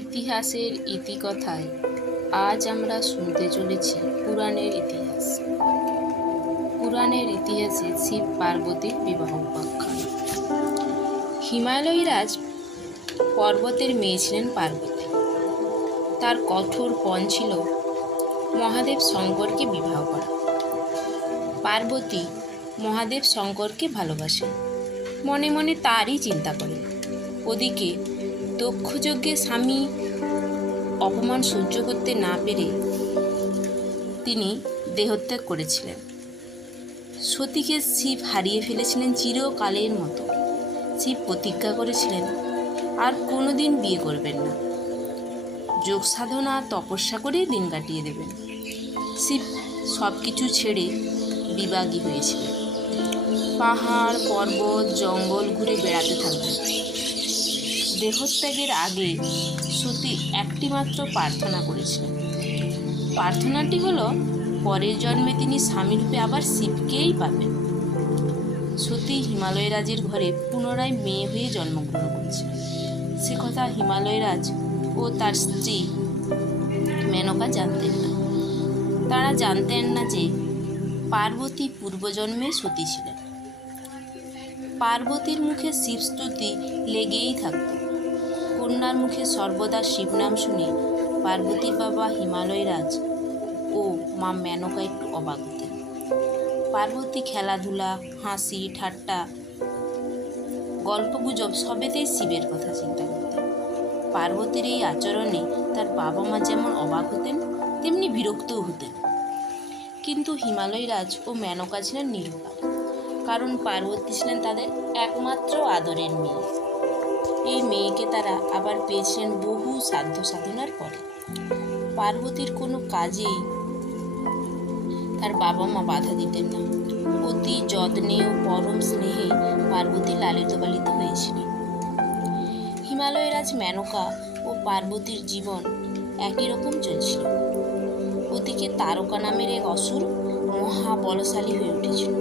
ইতিহাসের ইতিকথায় আজ আমরা শুনতে চলেছি পুরাণের ইতিহাস। পুরাণের ইতিহাসে শিব পার্বতীর বিবাহ উপাখ্যান। হিমালয়রাজ পর্বতের মেয়ে ছিলেন পার্বতী। তার কঠোর পণ ছিল মহাদেব শঙ্করকে বিবাহ করা। পার্বতী মহাদেব শঙ্করকে ভালোবাসেন, মনে মনে তারই চিন্তা করেন। ওদিকে দক্ষযজ্ঞে স্বামী অপমান সহ্য করতে না পেরে তিনি দেহত্যাগ করেছিলেন। সতীকে শিব হারিয়ে ফেলেছিলেন চিরকালের মতো। শিব প্রতিজ্ঞা করেছিলেন আর কোনোদিন বিয়ে করবেন না, যোগ সাধনা তপস্যা করে দিন কাটিয়ে দেবেন। শিব সব কিছু ছেড়ে বিবাগী হয়েছিলেন। পাহাড় পর্বত জঙ্গল ঘুরে বেড়াতে থাকবেন। দেহত্যাগের আগে সতী একটিমাত্র প্রার্থনা করেছিলেন। প্রার্থনাটি হলো পরের জন্মে তিনি স্বামীরূপে আবার শিবকেই পাবেন। সতী হিমালয়রাজের ঘরে পুনরায় মেয়ে হয়ে জন্মগ্রহণ করেছিলেন। সে কথা হিমালয়রাজ ও তার স্ত্রী মেনকা জানতেন না। তারা জানতেন না যে পার্বতী পূর্বজন্মে সতী ছিলেন। পার্বতীর মুখে শিবস্তুতি লেগেই থাকত। কন্যার মুখে সর্বদা শিবনাম শুনে পার্বতীর বাবা হিমালয়রাজ ও মা মেনকা একটু অবাক হতেন। পার্বতী খেলাধুলা, হাসি ঠাট্টা, গল্পগুজব সবেতেই শিবের কথা চিন্তা করতেন। পার্বতীর এই আচরণে তার বাবা মা যেমন অবাক হতেন, তেমনি বিরক্তও হতেন। কিন্তু হিমালয়রাজ ও মেনকা ছিলেন নিরুপায়, কারণ পার্বতী ছিলেন তাদের একমাত্র আদরের মেয়ে। এই মেয়েকে তারা আবার পেয়েছিলেন বহু সাধ্য সাধনার পরে। পার্বতীর কোনো কাজেই তার বাবা মা বাধা দিতেন না। অতি যত্নে ও পরম স্নেহে পার্বতী লালিত পালিত হয়েছিলেন। হিমালয়রাজ মেনকা ও পার্বতীর জীবন একই রকম চলছিল। ওদিকে তারকা নামের এক অসুর মহাবলশালী হয়ে উঠেছিল।